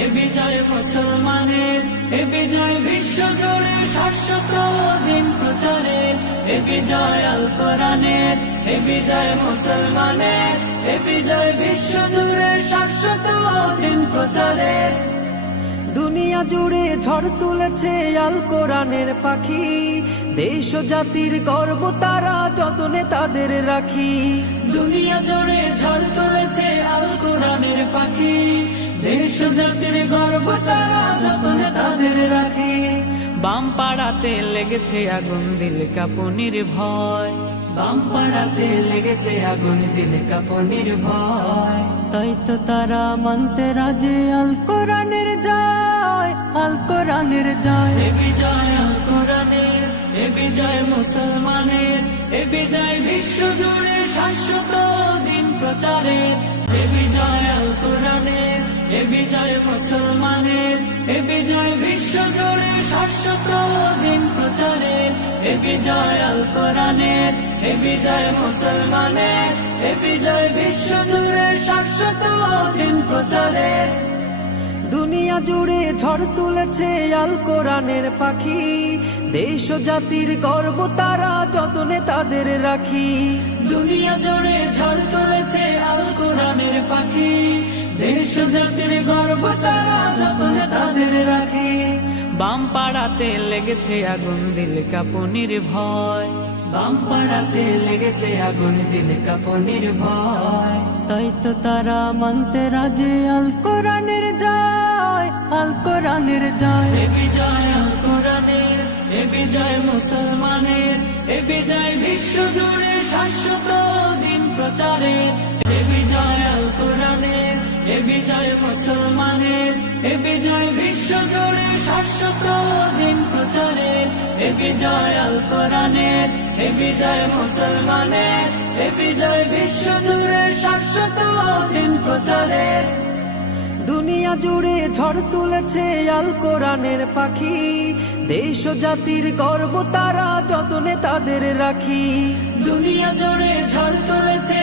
এ বিজয় মুসলমানের এ বিজয় বিশ্ব জুড়ে শাশ্বত দিন প্রচারের এ বিজয় আল কোরআনের এ বিজয় মুসলমানের এ বিজয় বিশ্ব জুড়ে শাশ্বত দিন প্রচারের দুনিয়া জুড়ে ঝড় তুলেছে আল কোরআনের পাখি দেশ জাতির গর্ব তারা যতনে তাদের রাখি। দুনিয়া জুড়ে জাতির গর্ব তারা যতনে তাদের রাখি। বাম পাড়াতে লেগেছে আগুন দিল কাপুনির ভয়। বাম পাড়াতে লেগেছে আগুন দিলে কাপনির ভয়। তাই তো তারা মানতে রাজে আল কোরআনের জয় আল কোরআনের জয়। এ বিজয় আল কোরআনের এ বিজয় মুসলমানের এ বিজয় বিশ্ব জুড়ে শাশ্বত দিন প্রচারে এ বিজয় এ বিজয় মুসলমানের এ বিজয় বিশ্ব জুড়ে শাশ্বত দিন প্রচারে এ বিজয় আল কোরআনের এ বিজয় মুসলমানের এ বিজয় বিশ্ব জুড়ে শাশ্বত দিন প্রচারে দুনিয়া জুড়ে ঝড় তুলেছে আল কোরআনের পাখি দেশ জাতির গর্ব তারা যতনে তাদের রাখি। দুনিয়া জুড়ে ঝড় তুলেছে দেশ গর্ব তারা যতনে তাদের রাখি। বাম পাড়াতে লেগেছে আগুন, দিল কাপুনির ভয়। বাম পাড়াতে লেগেছে আগুন, দিলে কাপনির ভয়। তাই তো তারা মানতে রাজে, আল কোরআনের জয়, আল কোরআনের জয়। এ বিজয় আল কোরআনের, এ বিজয় মুসলমানের, এ বিজয় বিশ্ব জুড়ে শাশ্বত দিন প্রচারে। বিজয় মুসলমানের এ বিজয় বিশ্ব জুড়ে শাশ্বত দিন প্রচারে এ বিজয় আল কোরআনের এ বিজয় মুসলমানের এ বিজয় বিশ্ব জুড়ে শাশ্বত দিন প্রচারে। দুনিয়া জুড়ে ঝড় তুলেছে আল কোরআনের পাখি দেশ ও জাতির গর্ব তারা যতনে তাদের রাখি। দুনিয়া জুড়ে ঝড় তুলেছে